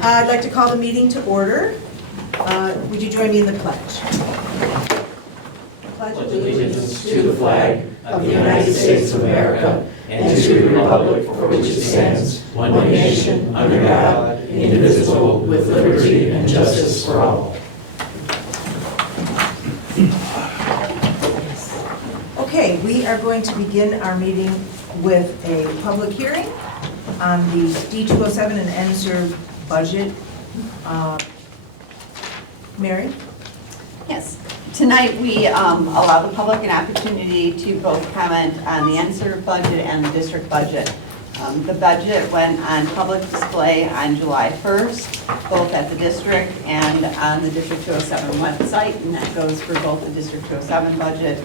I'd like to call the meeting to order. Would you join me in the pledge? Pledge Allegiance to the flag of the United States of America and to the republic for which it stands, one nation, under God, indivisible, with liberty and justice for all. Okay, we are going to begin our meeting with a public hearing on the D207 and NSERV budget. Mary? Yes. Tonight, we allow the public an opportunity to both comment on the NSERV budget and the district budget. The budget went on public display on July 1st, both at the district and on the District 207 website, and that goes for both the District 207 budget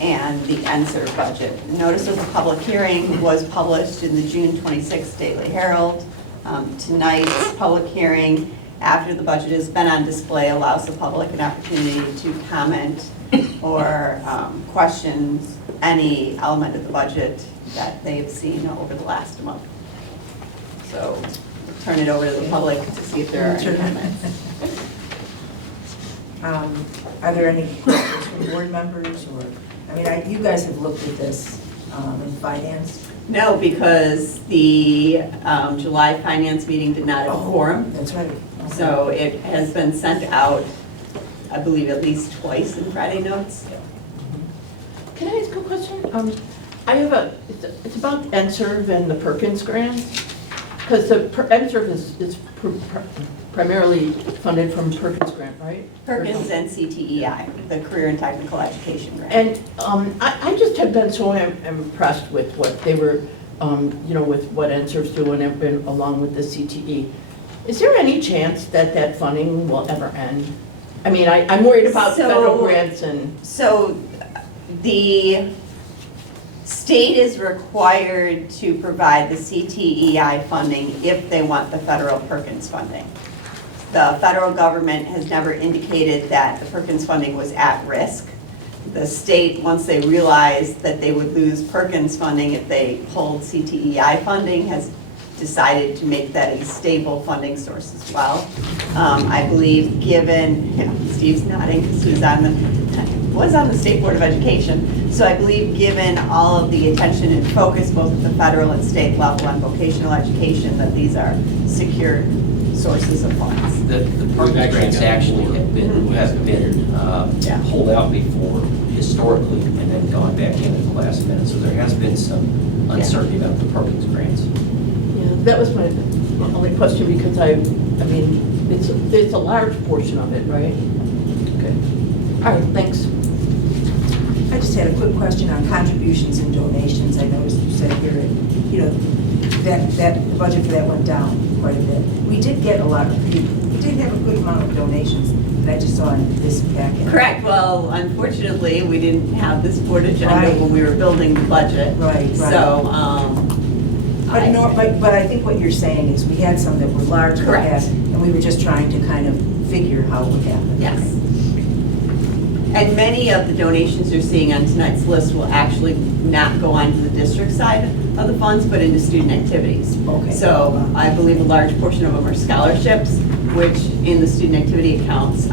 and the NSERV budget. Notice of the public hearing was published in the June 26th Daily Herald. Tonight's public hearing, after the budget has been on display, allows the public an opportunity to comment or question any element of the budget that they've seen over the last month. So we'll turn it over to the public to see if there are any comments. Are there any questions from board members or, you guys have looked at this in finance? No, because the July finance meeting did not have a quorum. That's right. Okay. So it has been sent out, I believe, at least twice in Friday notes. Can I ask a question? I have it's about NSERV and the Perkins grant. Because the NSERV is primarily funded from Perkins grant, right? Perkins and CTEI, the Career and Technical Education Grant. And I just have been so impressed with what they were, with what NSERV's doing and along with the CTE. Is there any chance that that funding will ever end? I'm worried about federal grants and... So the state is required to provide the CTEI funding if they want the federal Perkins funding. The federal government has never indicated that the Perkins funding was at risk. The state, once they realized that they would lose Perkins funding if they pulled CTEI funding, has decided to make that a stable funding source as well. I believe given, Steve's nodding because he was on the State Board of Education, so I believe given all of the attention and focus both at the federal and state level on vocational education, that these are secure sources of funds. The Perkins grants actually have been pulled out before historically and then gone back in at the last minute. So there has been some uncertainty about the Perkins grants. Yeah, that was my only question because it's a large portion of it, right? Okay. All right, thanks. I just had a quick question on contributions and donations. I noticed you said here, that the budget for that went down quite a bit. We did get we did have a good amount of donations that I just saw in this packet. Correct. Well, unfortunately, we didn't have this board agenda Right. when we were building the budget. Right. So, But I think what you're saying is we had some that were large, Correct. and we were just trying to kind of figure how it would happen. yes. And many of the donations you're seeing on tonight's list will actually not go onto the district side of the funds, but into student activities. Okay. So I believe a large portion of them are scholarships, which in the student activity accounts,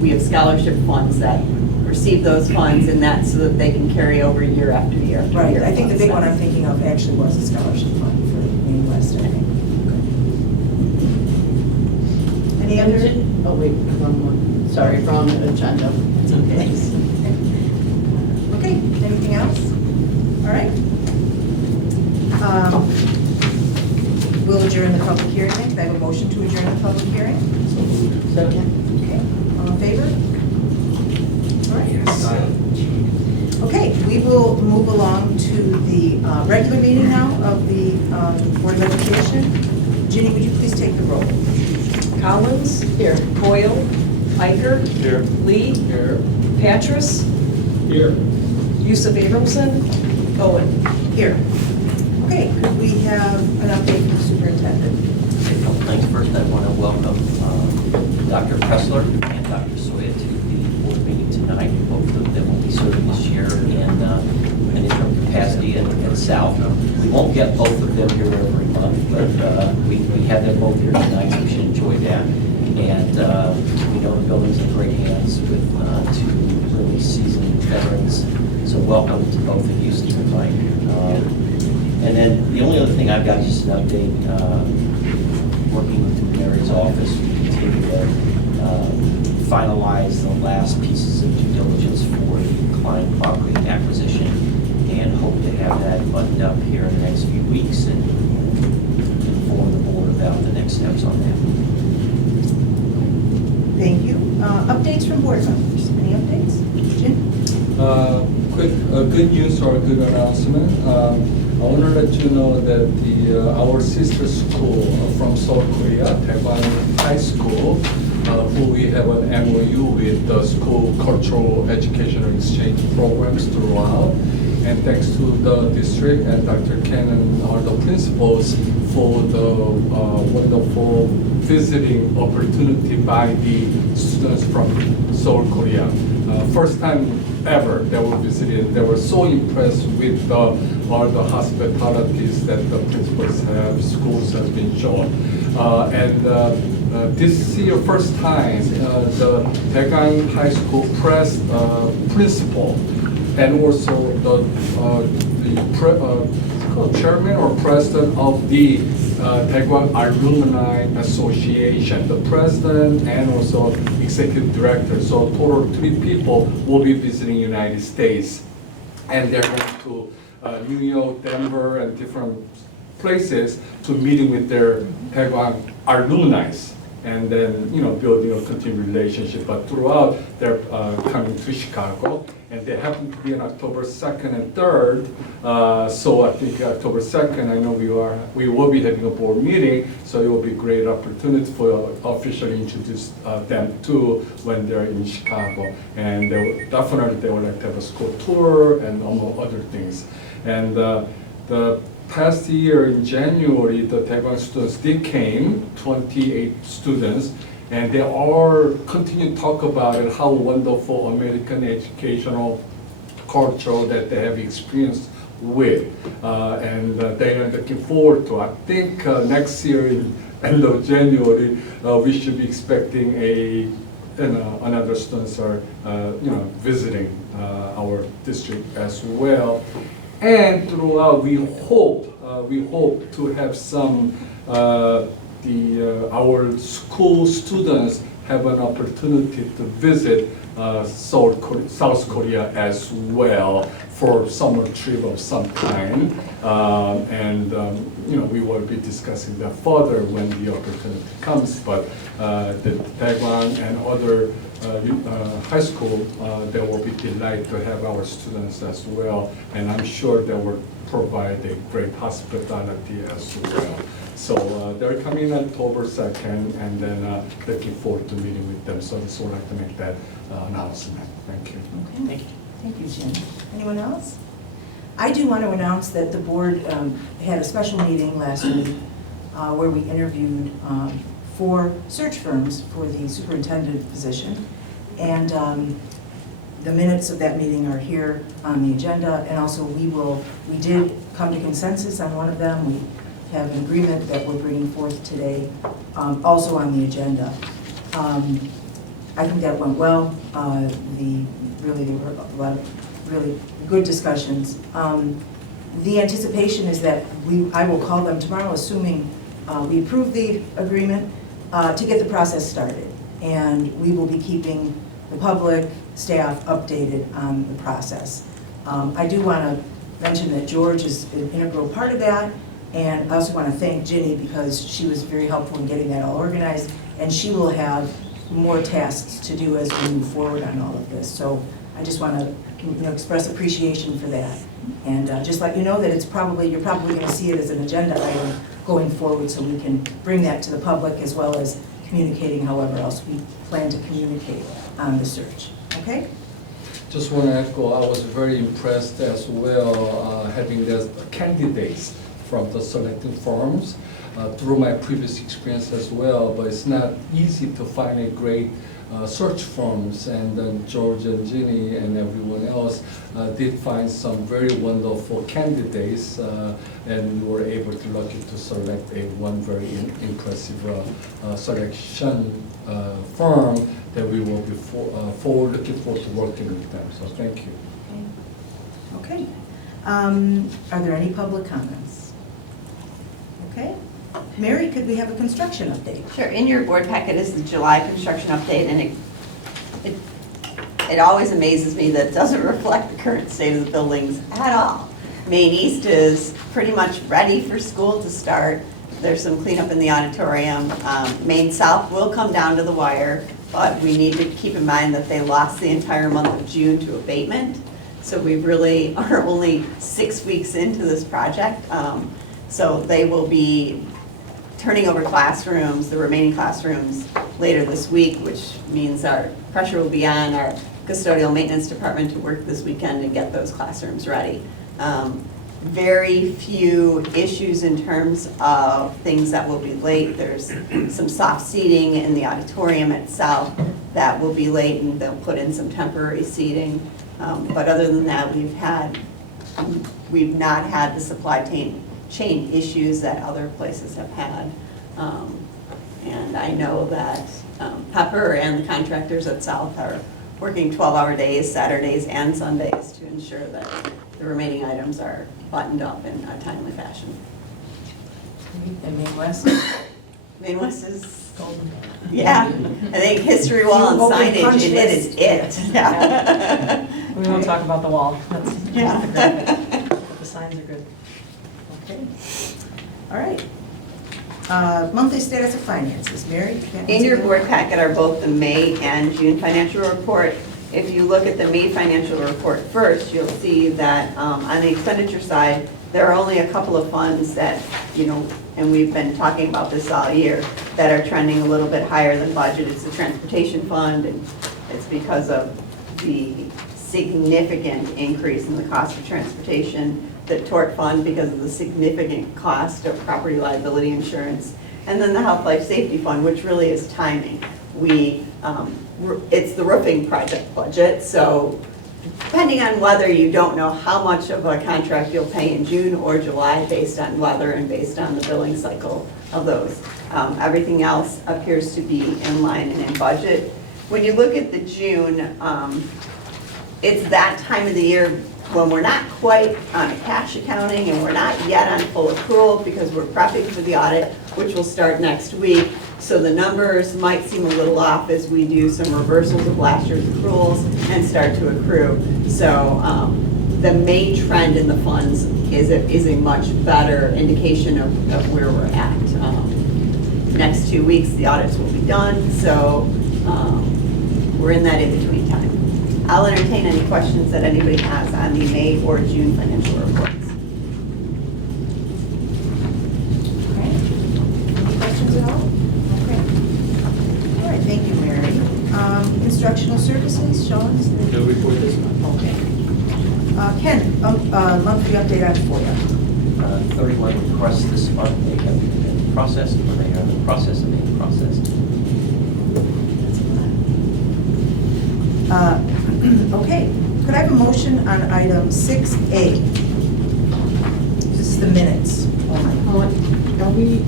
we have scholarship funds that receive those funds, and that's so that they can carry over year after year after Right, year. I think the big one I'm thinking of actually was the scholarship fund for Maine West, I think. Any other? Oh, wait, wrong one. Sorry, wrong agenda. It's okay. Okay, anything else? All right. We'll adjourn the public hearing. Can I have a motion to adjourn the public hearing? Second. Okay, all in favor? All right. Okay, we will move along to the regular meeting now of the Board of Education. Ginny, would you please take the roll? Collins. Here. Boyle. Iker. Here. Lee. Here. Patras. Here. Yusuf Abramson. Owen. Here. Okay, could we have an update from the superintendent? A couple things. First, I want to welcome Dr. Pressler and Dr. Soya to the board meeting tonight. Both of them will be serving this year in an interim capacity at South. We won't get both of them here every month, but we have them both here tonight, so we should both of you tonight. And then the only other thing I've got is just an update. Working with the mayor's office, we continue to finalize the last pieces of due diligence for the Klein property acquisition, and hope to have that buttoned up here in the next few weeks and inform the board about the next steps on that. Thank you. Updates from board members. Any updates? Jim? Quick, good news or good announcement. I want to let you know that our sister school from South Korea, Daeguan High School, who we have an MOU with the school cultural educational exchange programs throughout. And thanks to the district and Dr. Cannon are the principals for the wonderful visiting opportunity by the students from Seoul, Korea. First time ever they were visiting. They were so impressed with all the hospitalities that the principals have, schools has been shown. This year, first time, the Daegang High School press principal and also the chairman or president of the Daeguan Alumni Association, the president and also executive director. So total 3 people will be visiting United States, and they're going to New York, Denver, and different places to meeting with their Daeguan alumni, and then building a continued relationship. But throughout, they're coming to Chicago, and they happen to be on October 2nd and 3rd. So I think October 2nd, I know we will be having a board meeting, so it will be a great opportunity for officially introduce them to when they're in Chicago. And definitely they would like to have a school tour and among other things. And the past year in January, the Daeguan students, they came, 28 students, and they all continue to talk about it, how wonderful American educational culture that they have experienced with. They are looking forward to, I think next year, in end of January, we should be expecting another students are visiting our district as well. And throughout, we hope to have some our school students have an opportunity to visit South Korea as well for summer trip of some kind. We will be discussing that further when the opportunity comes. But the Daeguan and other high school, they will be delighted to have our students as well, and I'm sure they will provide a great hospitality as well. So they're coming October 2nd, and then looking forward to meeting with them. So I just would like to make that announcement. Thank you. Okay. Thank you. Thank you, Jim. Anyone else? I do want to announce that the board had a special meeting last week where we interviewed 4 search firms for the superintendent position. And the minutes of that meeting are here on the agenda. And also we did come to consensus on one of them. We have an agreement that we're bringing forth today, also on the agenda. I think that went well. There were a lot of really good discussions. The anticipation is that I will call them tomorrow, assuming we approve the agreement, to get the process started. And we will be keeping the public, staff updated on the process. I do want to mention that George is an integral part of that, and I also want to thank Ginny because she was very helpful in getting that all organized, and she will have more tasks to do as we move forward on all of this. So I just want to express appreciation for that, and just let you know that you're probably going to see it as an agenda item going forward, so we can bring that to the public as well as communicating however else we plan to communicate on the search. Okay? Just want to echo, I was very impressed as well having the candidates from the selecting firms through my previous experience as well, but it's not easy to find a great search firms, and then George and Ginny and everyone else did find some very wonderful candidates, and we were able to lucky to select one very impressive selection firm that we will be looking forward to working with them. So thank you. Okay. Are there any public comments? Okay. Mary, could we have a construction update? Sure, in your board packet is the July construction update, and it always amazes me that it doesn't reflect the current state of the buildings at all. Main East is pretty much ready for school to start. There's some cleanup in the auditorium. Main South will come down to the wire, but we need to keep in mind that they lost the entire month of June to abatement. So we really are only 6 weeks into this project. So they will be turning over classrooms, the remaining classrooms, later this week, which means our pressure will be on our custodial maintenance department to work this weekend and get those classrooms ready. Very few issues in terms of things that will be late. There's some soft seating in the auditorium itself that will be late, and they'll put in some temporary seating. But other than that, we've not had the supply chain issues that other places have had. And I know that Pepper and the contractors at South are working 12-hour days, Saturdays and Sundays to ensure that the remaining items are buttoned up in a timely fashion. And Main West? Main West is, yeah, I think history wall and Open signage, punch and it is list. it. Yeah. We won't talk about the wall. That's, Yeah. but the signs are good. Okay. All right. Monthly status of finances. Mary? can't In your answer board packet are both the May and June financial report. If you look at the May financial report first, you'll see that on the expenditure side, there are only a couple of funds that, and we've been talking about this all year, that are trending a little bit higher than budget. It's the transportation fund, and it's because of the significant increase in the cost of transportation, the tort fund because of the significant cost of property liability insurance, and then the health life safety fund, which really is timing. It's the roofing project budget, so depending on whether you don't know how much of a contract you'll pay in June or July based on weather and based on the billing cycle of those. Everything else appears to be in line and in budget. When you look at the June, it's that time of the year when we're not quite on cash accounting and we're not yet on full accrual because we're prepping for the audit, which will start next week. So the numbers might seem a little off as we do some reversals of last year's accruals and start to accrue. So the May trend in the funds is a much better indication of where we're at. Next 2 weeks, the audits will be done, so we're in that in-between time. I'll entertain any questions that anybody has on the May or June financial reports. Okay. Any questions at all? Okay. All right, thank you, Mary. Instructional services, Sean? is there- No report this month. Okay. Ken, monthly update on FOIA. 31 requests this month, they have been processed, or they are in the process of being processed. Okay, could I have a motion on item 6A? This is the minutes. Oh my, Are we,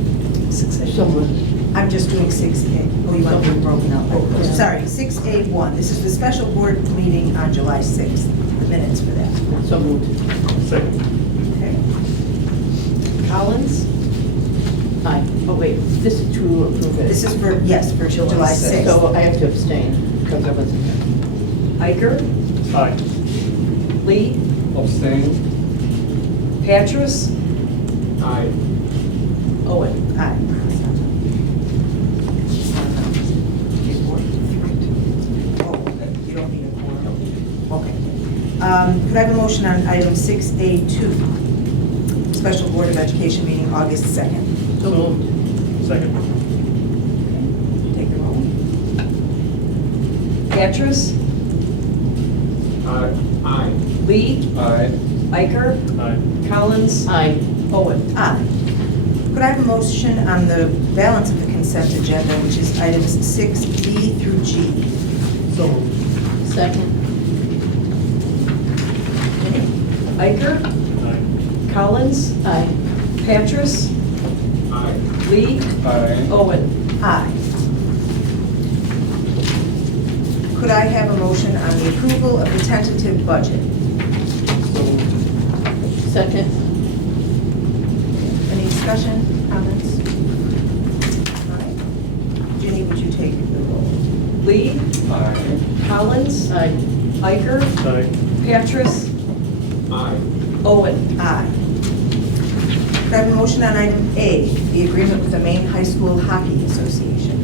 someone, I'm just doing 6A. Oh, you want them broken out? Oh, yeah. Sorry, 6A1. This is the special board meeting on July 6th, the minutes for that. so moved. Second. Okay. Collins, Aye. Oh, wait, this is to approve it. This is for, yes, for July 6th. So I have to abstain because I wasn't here. Iker, Aye. Lee, Abstain. Patras, Aye. Owen. Aye. Oh, okay. You don't need a quorum. Okay. Could I have a motion on item 6A2? Special Board of Education meeting August 2nd. So moved. Second. Take the roll. Patras, Aye. Aye. Lee, Aye. Iker, Aye. Collins, Aye. Owen. Aye. Could I have a motion on the balance of the consent agenda, which is items 6B through G? So moved. Second. Iker, Aye. Collins, Aye. Patras, Aye. Lee, Aye. Owen. Aye. Could I have a motion on the approval of the tentative budget? So moved. Second. Any discussion, comments? All right. Ginny, would you take the roll? Lee, Aye. Collins, Aye. Iker, Aye. Petrus, Aye. Owen. Aye. Could I have a motion on item A, the agreement with the Maine High School Hockey Association?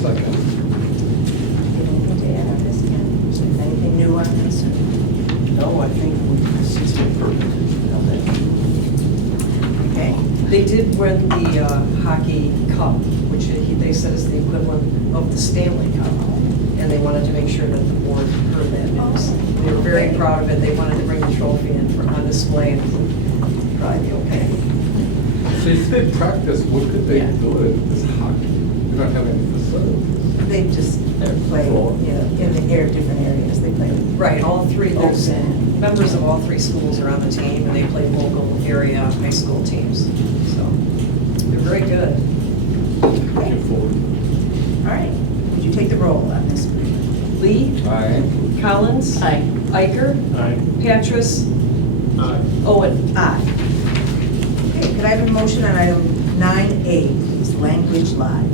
Second. Anything to add on this, Ken? Is there anything new on this? No, I think this is perfect. Okay. They did win the hockey cup, which they said is the equivalent of the Stanley Cup. And they wanted to make sure that the board heard that news. They were very proud of it. They wanted to bring the trophy in on display and probably be okay. So if they practice, what could they Yeah. do it? It's hockey. We don't have any facilities. They just play, in the air, different areas, they play. Right, all three, there's Open. members of all three schools are on the team, and they play local area high school teams. So they're very good. Looking forward. All right, would you take the roll on this? Lee, Aye. Collins, Aye. Iker, Aye. Petrus, Aye. Owen. Aye. Okay, could I have a motion on item 9A, please, language live?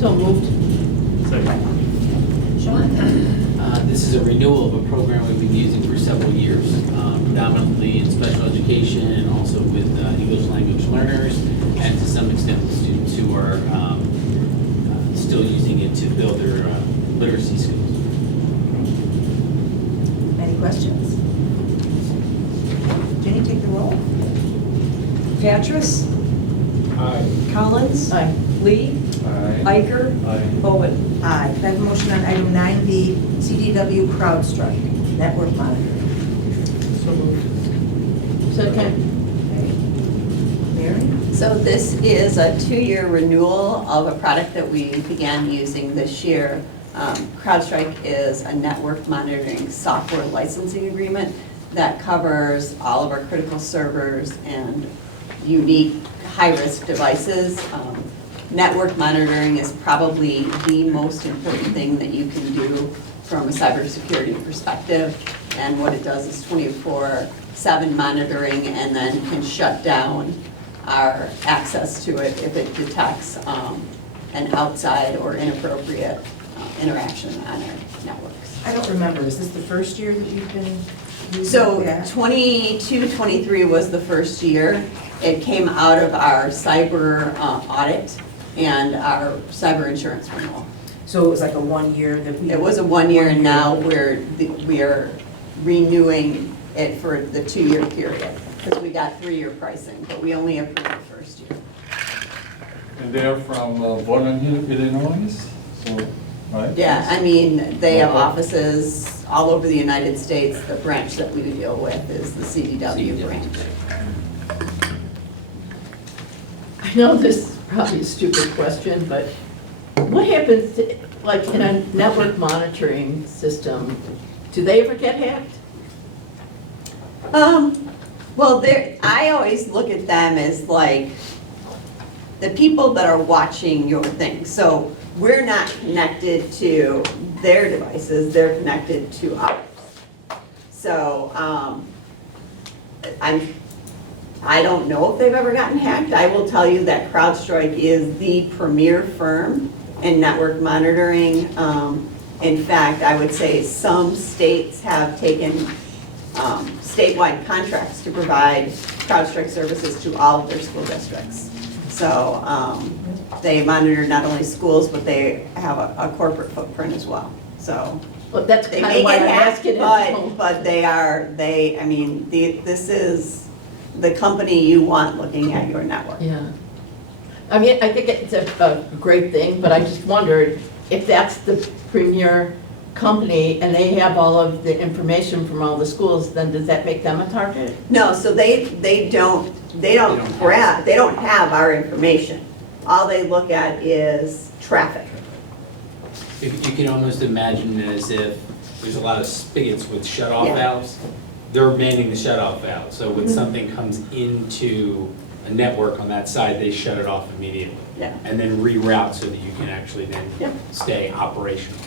So moved. Sean? This is a renewal of a program we've been using for several years, predominantly in special education and also with English language learners, and to some extent with students who are still using it to build their literacy skills. Any questions? Jenny, take the roll? Petrus, Aye. Collins, Aye. Lee, Aye. Iker, Aye. Owen. Aye. Could I have a motion on item 9B, CDW CrowdStrike, network monitoring? So moved. Second. Okay. Mary? So this is a 2-year renewal of a product that we began using this year. CrowdStrike is a network monitoring software licensing agreement that covers all of our critical servers and unique high-risk devices. Network monitoring is probably the most important thing that you can do from a cybersecurity perspective. And what it does is 24/7 monitoring, and then can shut down our access to it if it detects an outside or inappropriate interaction on our networks. I don't remember, is this the first year that you've been using So that? 22-23 was the first year. It came out of our cyber audit and our cyber insurance renewal. So it was like a 1 year that we? It was a 1 year, and now we are renewing it for the 2-year period, because we got 3-year pricing, but we only approved the first year. And they're from Vernon Hill, Illinois, so, right? Yeah, I mean, they have offices all over the United States. The branch that we deal with is the CDW branch. I know this is probably a stupid question, but what happens, to- like in a network monitoring system, do they ever get hacked? Well, I always look at them as like the people that are watching your thing. So we're not connected to their devices, they're connected to ours. So, I don't know if they've ever gotten hacked. I will tell you that CrowdStrike is the premier firm in network monitoring. In fact, I would say some states have taken statewide contracts to provide CrowdStrike services to all of their school districts. So they monitor not only schools, but they have a corporate footprint as well. So Well, that's they kind may of why get I'm hacked, asking. but this is the company you want looking at your network. Yeah. I mean, I think it's a great thing, but I just wondered if that's the premier company and they have all of the information from all the schools, then does that make them a target? No, so they don't have our information. All they look at is traffic. You can almost imagine it as if there's a lot of spigots with shut-off Yeah. valves. They're manning the shut-off valve, so when something comes into a network on that side, they shut it off immediately. Yeah. And then reroute so that you can actually then Yep. stay operational.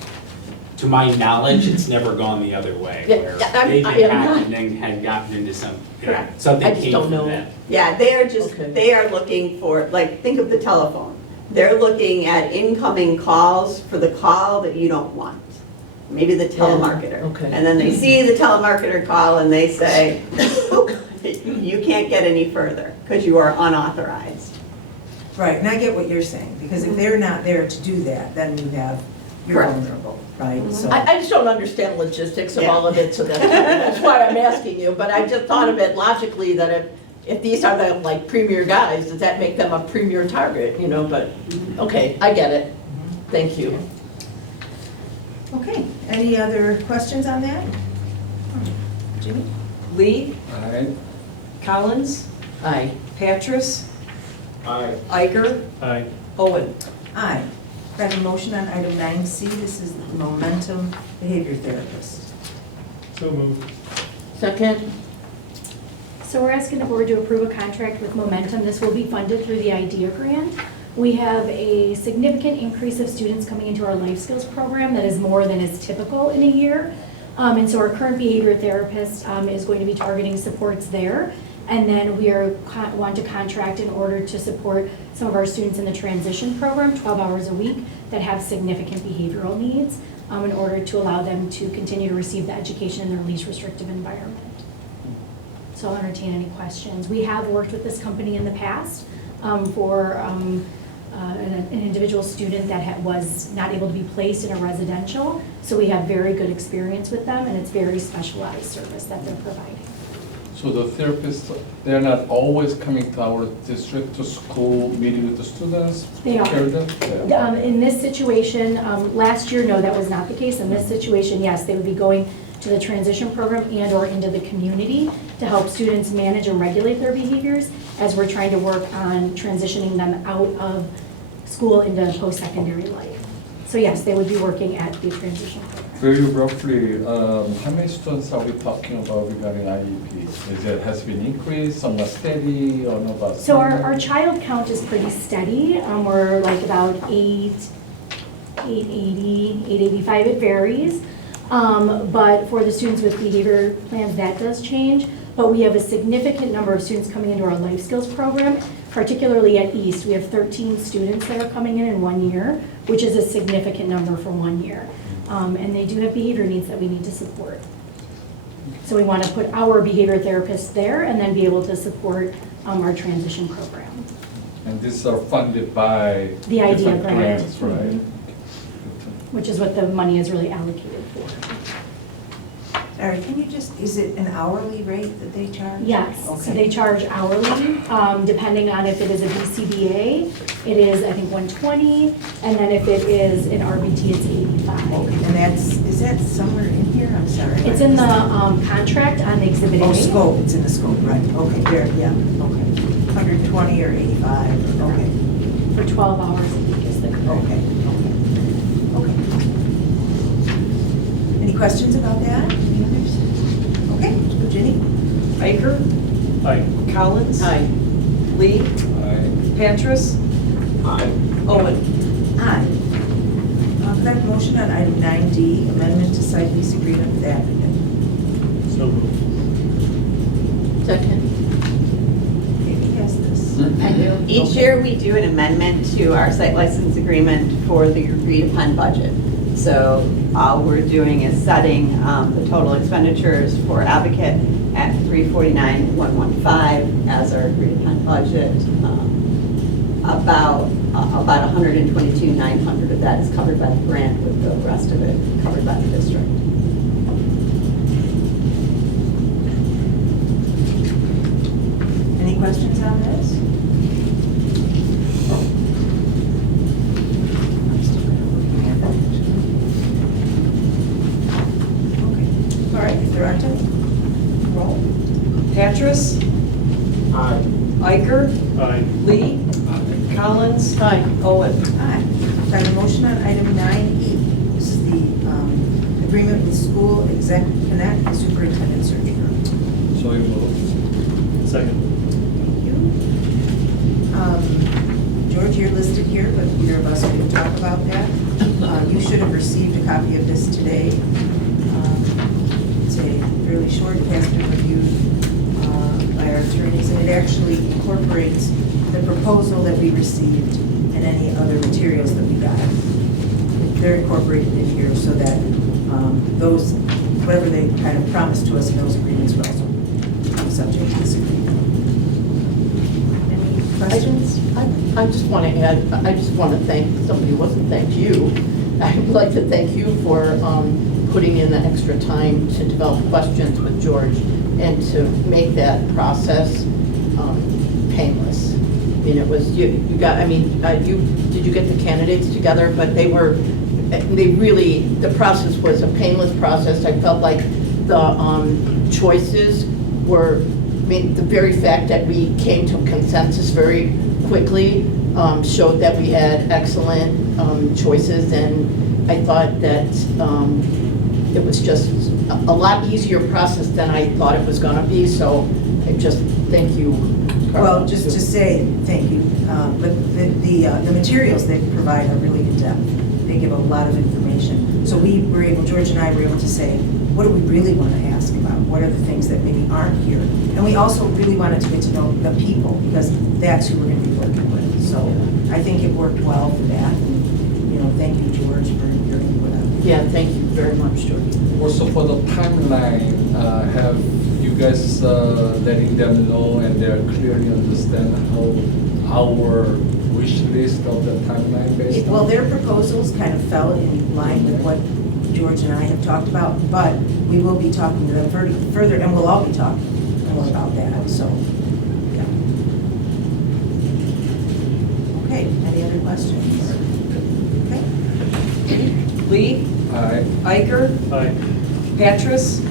to my knowledge, it's never gone the other way, Yeah, where yeah, they've I been am hacked not- and then had gotten into some, Correct. something I just came don't from know. that. Yeah, they are just, Okay. they are looking for, like, think of the telephone. They're looking at incoming calls for the call that you don't want. Maybe the telemarketer. okay. And then they see the telemarketer call and they say, you can't get any further because you are unauthorized. Right, and I get what you're saying, because if they're not there to do that, then you're Correct. vulnerable, right? So, I just don't understand logistics of Yeah. all of it, so that's why I'm asking you. But I just thought of it logically that if these are the like premier guys, does that make them a premier target, you know? But, okay, I get it. Thank you. okay, any other questions on that? Ginny? Lee, Aye. Collins, Aye. Patras, Aye. Iker, Aye. Owen. Aye. I have a motion on item 9C, this is the Momentum Behavior Therapist. So moved. Second? So we're asking the board to approve a contract with Momentum. This will be funded through the IDEA grant. We have a significant increase of students coming into our life skills program that is more than is typical in a year. And so our current behavior therapist is going to be targeting supports there. And then we want to contract in order to support some of our students in the transition program, 12 hours a week, that have significant behavioral needs in order to allow them to continue to receive the education in their least restrictive environment. So I'll entertain any questions. We have worked with this company in the past for an individual student that was not able to be placed in a residential. So we have very good experience with them, and it's very specialized service that they're providing. So the therapists, they're not always coming to our district, to school, meeting with the students? They are. Care them? Yeah. In this situation, last year, no, that was not the case. In this situation, yes, they would be going to the transition program and/or into the community to help students manage and regulate their behaviors as we're trying to work on transitioning them out of school into post-secondary life. So yes, they would be working at the transition program. Very roughly, how many students are we talking about regarding IEP? Is it, has been increased, somewhat steady, or not about? So our child count is pretty steady. We're like about 880, 885, it varies. But for the students with behavior plans, that does change. But we have a significant number of students coming into our life skills program, particularly at East. We have 13 students that are coming in 1 year, which is a significant number for 1 year. And they do have behavior needs that we need to support. So we want to put our behavior therapists there and then be able to support our transition program. And these are funded by? The IDEA different grant. grants, right? Mhm. Which is what the money is really allocated for. All right, can you just, is it an hourly rate that they charge? Yes, so Okay. they charge hourly, depending on if it is a BCBA, it is, I think, 120, and then if it is an RBT, it's 85. And is that somewhere in here? I'm sorry. It's in the contract on the exhibit A. Oh, scope, it's in the scope, right, okay, there, yeah, okay. 120 or 85, okay, For 12 hours a week is the correct. okay, okay. Any questions about that? Any others? Okay, Ginny? Iker, Aye. Collins, Aye. Lee, Aye. Patras, Aye. Owen. Aye. Could I have a motion on item 9D, amendment to site lease agreement with applicant? So moved. Second? Amy has this. I do. Each year, we do an amendment to our site license agreement for the agreed upon budget. So all we're doing is setting the total expenditures for Advocate at $349,115 as our agreed upon budget. About $122,900 of that is covered by the grant, with the rest of it covered by the district. Any questions on this? I'm still kind of looking at it. Okay, all right, if there aren't any, roll. Patras, Aye. Iker, Aye. Lee, Collins, Aye. Owen. Aye. I have a motion on item 9E. This is the agreement with School Exec Connect, the superintendent search firm. So you move. Second. Thank you. George, you're listed here, but neither of us can talk about that. You should have received a copy of this today. It's a fairly short, it has been reviewed by our attorneys, and it actually incorporates the proposal that we received and any other materials that we got. They're incorporated in here so that those, whatever they kind of promised to us in those agreements are also subject to this agreement. Any questions? I just want to add, I just want to thank, somebody wasn't thanked you. I'd like to thank you for putting in the extra time to develop questions with George and to make that process painless. I mean, it was, you got, I mean, did you get the candidates together? But they really, the process was a painless process. I felt like the choices were, I mean, the very fact that we came to consensus very quickly showed that we had excellent choices, and I thought that it was just a lot easier process than I thought it was gonna be, so I just thank you. Well, just to say thank you, but the materials they provide are really in-depth. They give a lot of information. So we were able, George and I were able to say, what do we really want to ask about? What are the things that maybe aren't here? And we also really wanted to get to know the people, because that's who we're going to be working with. So I think it worked well for that. And, you know, thank you, George, for your input on it. Yeah, thank you very much, George. Also for the timeline, have you guys letting them know and they clearly understand how our wish list of the timeline based on? Well, their proposals kind of fell in line with what George and I have talked about, but we will be talking to them further, and we'll all be talking more about that, so, yeah. Okay, any other questions? Okay. Lee, Aye. Iker, Aye. Patras,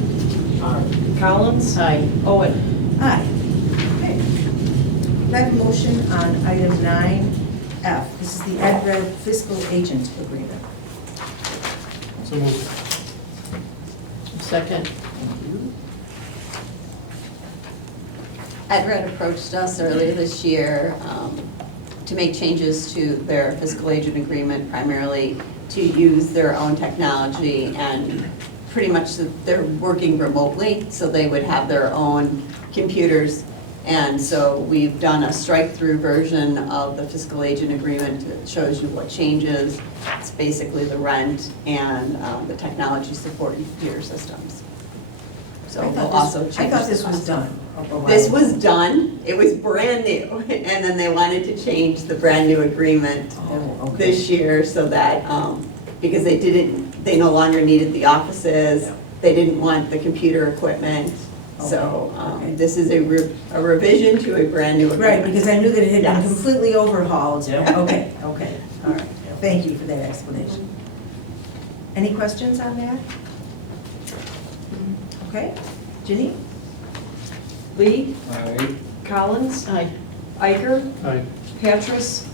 Collins, Hi. Owen. Aye. Okay. Do I have a motion on item 9F? This is the EdRed fiscal agent agreement. So moved. Second. EdRed approached us earlier this year to make changes to their fiscal agent agreement, primarily to use their own technology, and pretty much they're working remotely, so they would have their own computers. And so we've done a strike-through version of the fiscal agent agreement that shows you what changes. It's basically the rent and the technology support and computer systems. So we'll also change. I thought this the was cost. done a while This ago. was done, it was brand new, and then they wanted to change the brand new agreement Oh, okay. this year so that, because they no longer needed the offices, they didn't want the computer equipment. So Okay. this is a revision to a brand new agreement. Right, because I knew that it had been Yes. completely overhauled. Yeah. Okay, all right. Thank you for that explanation. Any questions on that? Okay, Ginny? Lee, Aye. Collins, Hi. Iker, Aye. Patras,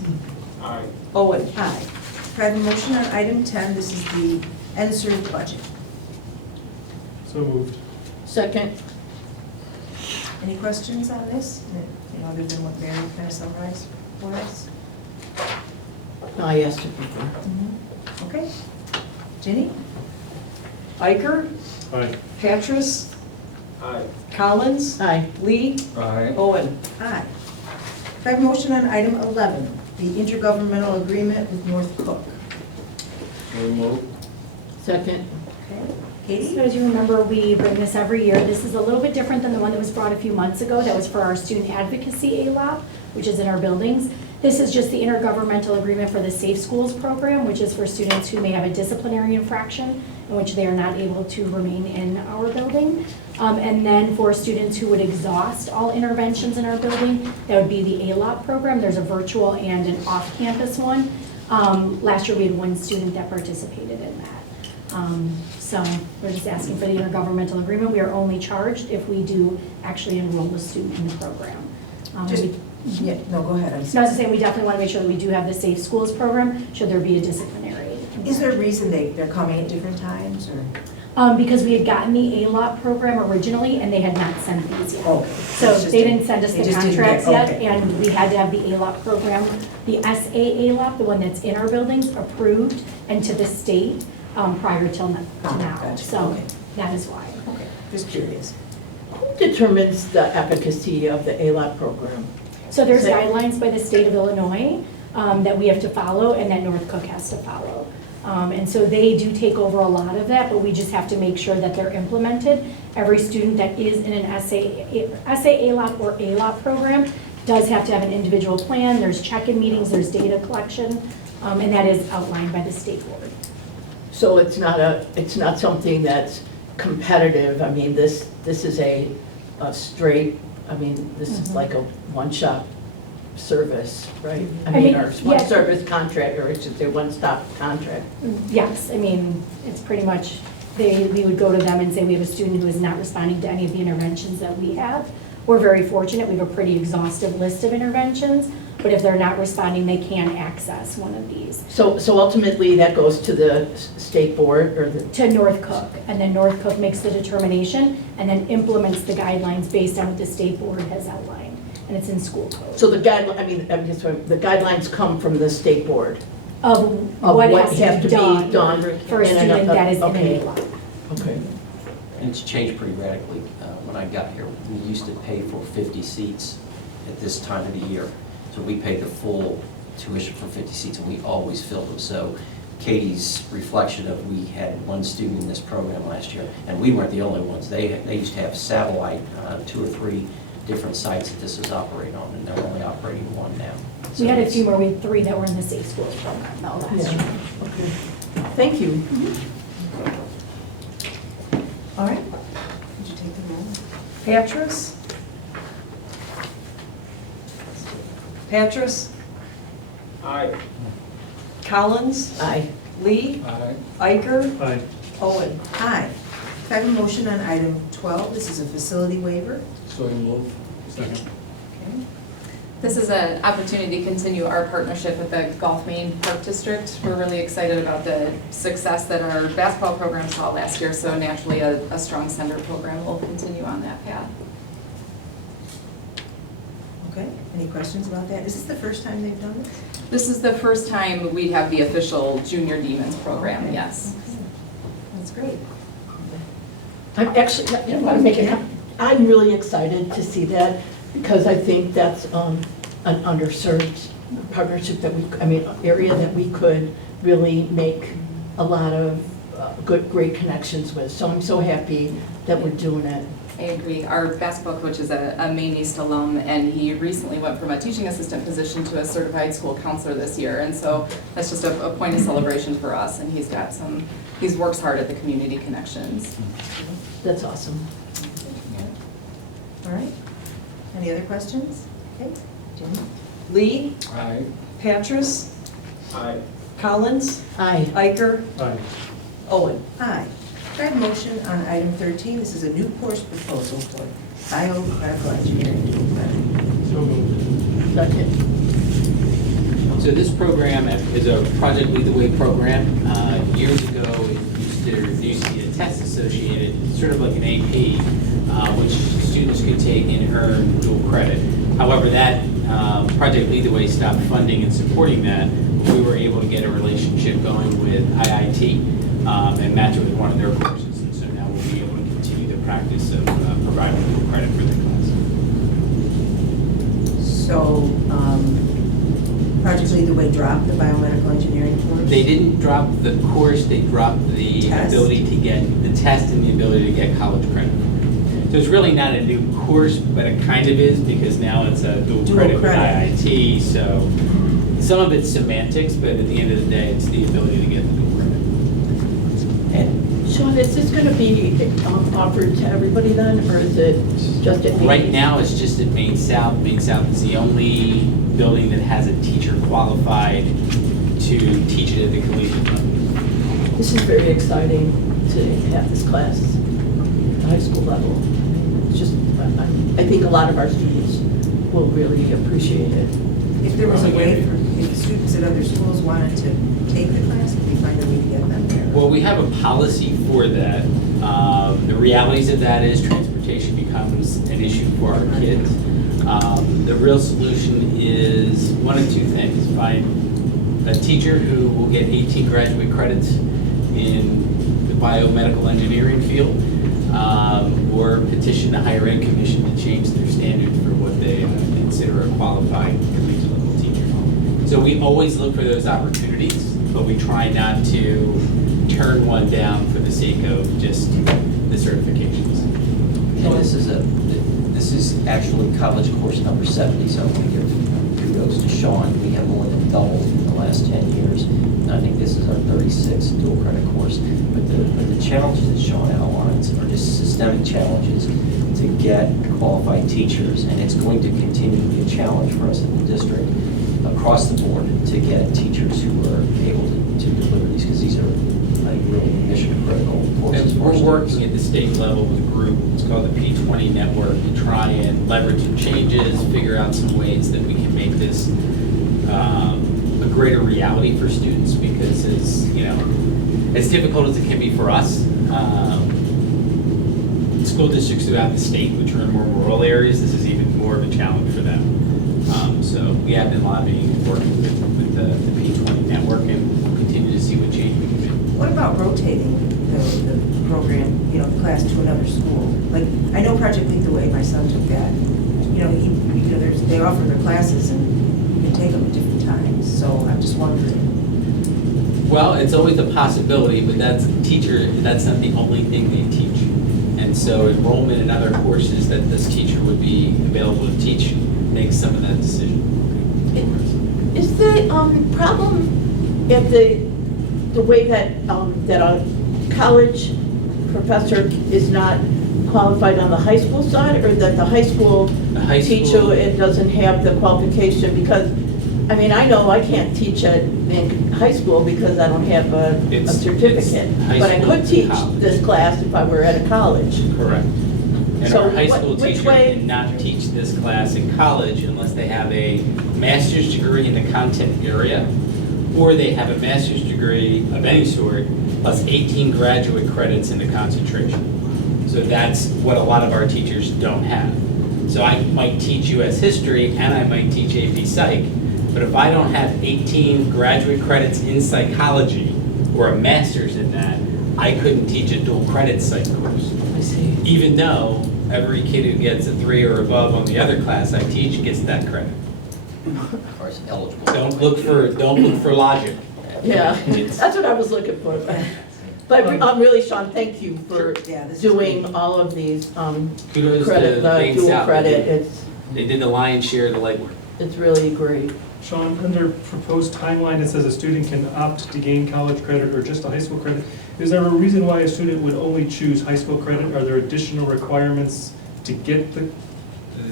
Aye. Owen. Aye. Do I have a motion on item 10? This is the NSERV budget. So moved. Second. Any questions on this? You know, other than what Barry kind of summarized for us? I asked it before. Okay. Ginny? Iker, Aye. Patras, Aye. Collins, Hi. Lee, Aye. Owen. Aye. Do I have a motion on item 11, the intergovernmental agreement with North Cook? So moved. Second. Okay. So Katie? as you remember, we bring this every year. This is a little bit different than the one that was brought a few months ago. That was for our student advocacy ALAP, which is in our buildings. This is just the intergovernmental agreement for the Safe Schools program, which is for students who may have a disciplinary infraction in which they are not able to remain in our building. And then for students who would exhaust all interventions in our building, that would be the ALAP program. There's a virtual and an off-campus one. Last year, we had one student that participated in that. So we're just asking for the intergovernmental agreement. We are only charged if we do actually enroll the student in the program. Just, yeah, no, go ahead. I'm So as I say, we definitely want to make sure that we do have the Safe Schools program, should there be a disciplinary. Is there a reason they're coming at different times, or? Because we had gotten the A-LOT program originally, and they had not sent these yet. Okay. So It's just they a- didn't send us they the just didn't get- contracts yet, okay. and we had to have the A-LOT program, the SA-A-LOT, the one that's in our buildings, approved and to the state prior till now. Gotcha. So Okay. that is why. Okay, just curious. Who determines the efficacy of the ALOT program? So there's Is it- guidelines by the state of Illinois that we have to follow and that North Cook has to follow. And so they do take over a lot of that, but we just have to make sure that they're implemented. Every student that is in an SA-A-LOT or A-LOT program does have to have an individual plan. There's check-in meetings, there's data collection, and that is outlined by the state board. So it's not something that's competitive. I mean, this is a straight, I mean, this is like a one-shop service, right? I I mean, mean, or yes. one-service contract, or I should say one-stop contract. Yes, I mean, it's pretty much, we would go to them and say, we have a student who is not responding to any of the interventions that we have. We're very fortunate, we have a pretty exhaustive list of interventions, but if they're not responding, they can access one of these. So ultimately, that goes to the state board or the, To North Cook, and then North Cook makes the determination and then implements the guidelines based on what the state board has outlined, and it's in school code. so the guideline, the guidelines come from the state board. Of what has to be done for a in an- student that is in okay. a lot. Okay. And it's changed pretty radically. When I got here, we used to pay for 50 seats at this time of the year. So we paid the full tuition for 50 seats, and we always filled them. So Katie's reflection of, we had one student in this program last year, and we weren't the only ones. They used to have satellite, 2 or 3 different sites that this is operating on, and they're only operating one now. We had a So few more, we had 3 that were in the Safe Schools program though last Yeah. year. Okay. Thank you. All right. Did you take the roll? Patras? Patras? Aye. Collins? Aye. Lee? Aye. Iker? Aye. Owen? Aye. Can I have a motion on item 12? This is a facility waiver. So move. Second. Okay. This is an opportunity to continue our partnership with the Gulf Maine Park District. We're really excited about the success that our basketball program saw last year, so naturally a strong sender program will continue on that path. Okay, any questions about that? Is this the first time they've done this? This is the first time we have the official Junior Demons program, Okay. yes. Okay. That's great. I'm actually, I want to make it, I'm really excited to see that because I think that's an underserved partnership that area that we could really make a lot of great connections with. So I'm so happy that we're doing it. I agree. Our basketball coach is a Maine East alum, and he recently went from a teaching assistant position to a certified school counselor this year. And so that's just a point of celebration for us, and he works hard at the community connections. That's awesome. All right. Any other questions? Okay, Jenny? Lee? Aye. Patras? Aye. Collins? Aye. Iker? Aye. Owen? Aye. Can I have a motion on item 13? This is a new course proposal for biomedical engineering. So moved. Second. So this program is a Project Lead the Way program. Years ago, there used to be a test associated, sort of like an AP, which students could take and earn dual credit. However, that Project Lead the Way stopped funding and supporting that. We were able to get a relationship going with IIT and match it with one of their courses. And so now we'll be able to continue the practice of providing dual credit for the class. So, Project Lead the Way dropped the biomedical engineering course? They didn't drop the course, they dropped the Test? ability to get, the test and the ability to get college credit. So it's really not a new course, but it kind of is, because now it's a dual Dual credit with credit. IIT, so some of it's semantics, but at the end of the day, it's the ability to get the dual credit. And Sean, is this going to be offered to everybody then, or is it just at Maine? Right now, it's just at Maine South. Maine South is the only building that has a teacher qualified to teach it at the collegiate level. This is very exciting to have this class at the high school level. It's just, I think a lot of our students will really appreciate it. If there was a way for, if students at other schools wanted to take the class, could we find a way to get them there? Well, we have a policy for that. The realities of that is transportation becomes an issue for our kids. The real solution is one of two things. Find a teacher who will get 18 graduate credits in the biomedical engineering field, or petition the higher ed commission to change their standards for what they consider a qualified collegiate level teacher. So we always look for those opportunities, but we try not to turn one down for the sake of just the certifications. And this is actually college course number 70, so I'm going to give kudos to Sean. We have more than doubled in the last 10 years. And I think this is our 36th dual credit course. But the challenges that Sean outlines are just systemic challenges to get qualified teachers, and it's going to continue to be a challenge for us in the district across the board to get teachers who are able to deliver these, because these are like really mission critical courses. And for our we're working students. at the state level with a group, it's called the P20 Network, to try and leverage some changes, figure out some ways that we can make this a greater reality for students, because it's, you know, as difficult as it can be for us, school districts throughout the state, which are in more rural areas, this is even more of a challenge for them. So we have been lobbying and working with the P20 Network, and we'll continue to see what change we can do. What about rotating the program, you know, class to another school? Like, I know Project Lead the Way, my son took that. You know, they offer their classes and you can take them at different times, so I'm just wondering. Well, it's always a possibility, but that's not the only thing they teach. And so enrollment in other courses that this teacher would be available to teach makes some of that decision. Is the problem at the way that a college professor is not qualified on the high school side, or that the high school teacher, it doesn't have the qualification? Because, I mean, I know I can't teach in high school because I don't have a certificate. high But I school could to teach college. this class if I were at a college. Correct. And So our high what- school which teacher way- cannot teach this class in college unless they have a master's degree in the content area, or they have a master's degree of any sort, plus 18 graduate credits in the concentration. So that's what a lot of our teachers don't have. So I might teach US history and I might teach AP Psych, but if I don't have 18 graduate credits in psychology or a master's in that, I couldn't teach a dual credit psych course. I see. Even though every kid who gets a 3 or above on the other class I teach gets that credit. As far as eligible. Don't look for logic. Yeah, It's- that's what I was looking for. But really, Sean, thank you for Yeah, this is doing great. all of these Kudos credit, to the Bank dual South. credit. They did the lion's share of the legwork. It's really great. Sean, under proposed timeline, it says a student can opt to gain college credit or just a high school credit. Is there a reason why a student would only choose high school credit? Are there additional requirements to get the?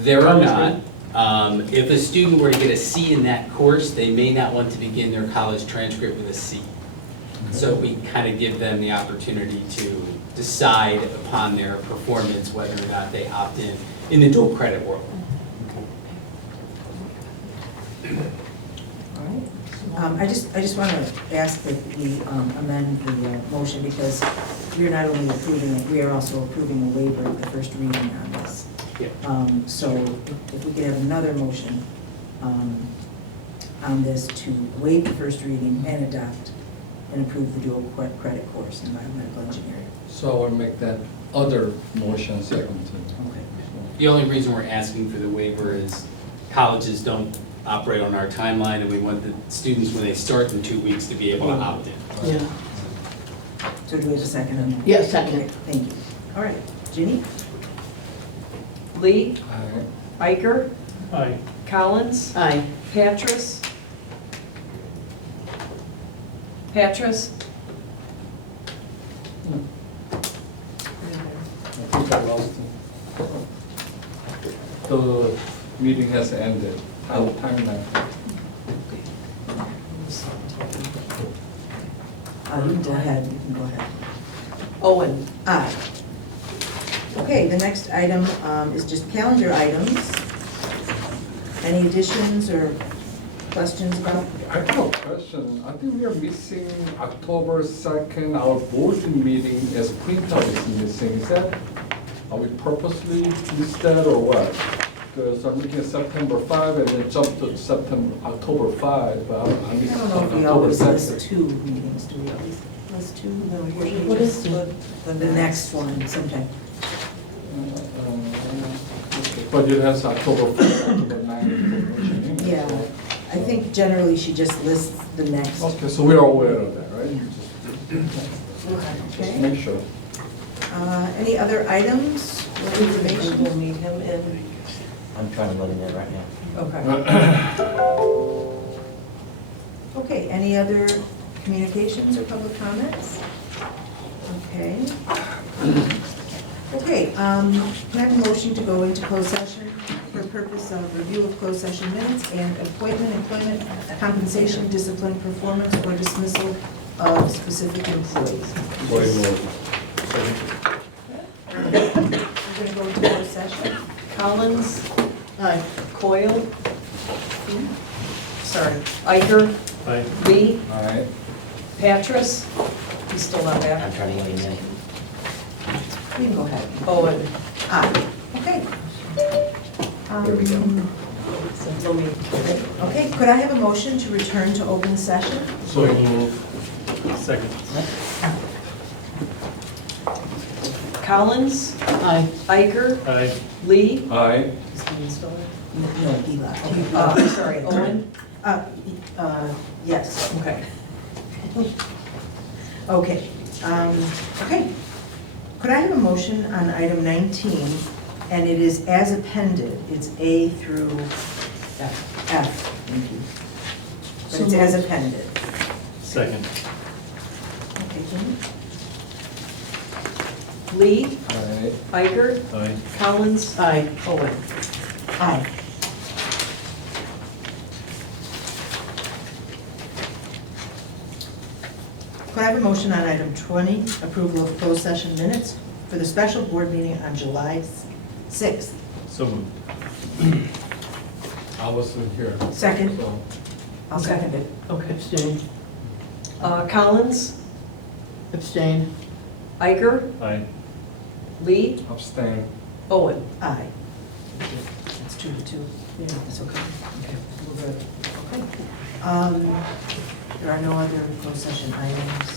There are College not. If a student were to get a C in that course, they may not want to begin their college transcript with a C. So we kind of give them the opportunity to decide upon their performance whether or not they opt in the dual credit world. All right. I just want to ask that we amend the motion, because we're not only approving it, we are also approving a waiver of the first reading on this. Yeah. So if we could have another motion on this to waive the first reading and adopt and approve the dual credit course in biomedical engineering. So I will make that other motion second. Okay. The only reason we're asking for the waiver is colleges don't operate on our timeline, and we want the students, when they start in 2 weeks, to be able to opt in. Yeah. So do we have a second on that? Yeah, second. Okay, thank you. All right, Ginny? Lee, All right. Iker, Aye. Collins, Aye. Patras. Patras, I think I lost it. The meeting has ended. Time now. You can go ahead, you can go ahead. Owen. Aye. Okay, the next item is just calendar items. Any additions or questions about? I have a question. I think we are missing October 2nd, our board meeting as printout is missing. Is that, are we purposely missed that or what? Because I'm looking at September 5 and then jump to October 5, but I I missed don't know if we October always list 2nd. two meetings, do we always list two? No, usually What just is The next one sometime. But it has October 4th, October 9th. Yeah, I think generally she just lists the next. Okay, so we are aware of that, right? Just Okay. make sure. Any other items or We'll information? meet him in, I'm trying to let him in right now. okay. Okay, any other communications or public comments? Okay. Okay, can I have a motion to go into closed session for the purpose of review of closed session minutes and appointment, employment, compensation, discipline, performance, or dismissal of specific employees? Sorry, Lord. We're going to go into closed session. Collins, Aye. Coyle, sorry, Iker, Aye. Lee, All right. Patras, he's still not back. I'm trying to get him in. You can go ahead. Owen. Okay. Here we go. Let me, Okay, could I have a motion to return to open session? So move. Second. Collins, Aye. Iker, Aye. Lee, Aye. is he still there? No, he left. Sorry, Owen, Yes. okay. Okay. Okay. Could I have a motion on item 19, and it is as appended, it's A through F. Thank you. But it's as appended. Second. Okay, Jimmy? Lee, Aye. Iker, Aye. Collins, Aye. Owen. Aye. Could I have a motion on item 20, approval of closed session minutes for the special board meeting on July 6th? So moved. I wasn't here. Second? So, I'll second it. Okay. Abstain. Collins, Abstain. Iker, Aye. Lee, abstain. Owen. Aye. That's 2-2. Yeah, that's okay. Okay, we're good. Okay. There are no other closed session items.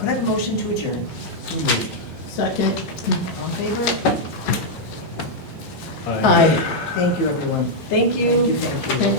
Could I have a motion to adjourn? So moved. Second. All in favor? Aye. Thank you, everyone. Thank you. Thank you. Thank you.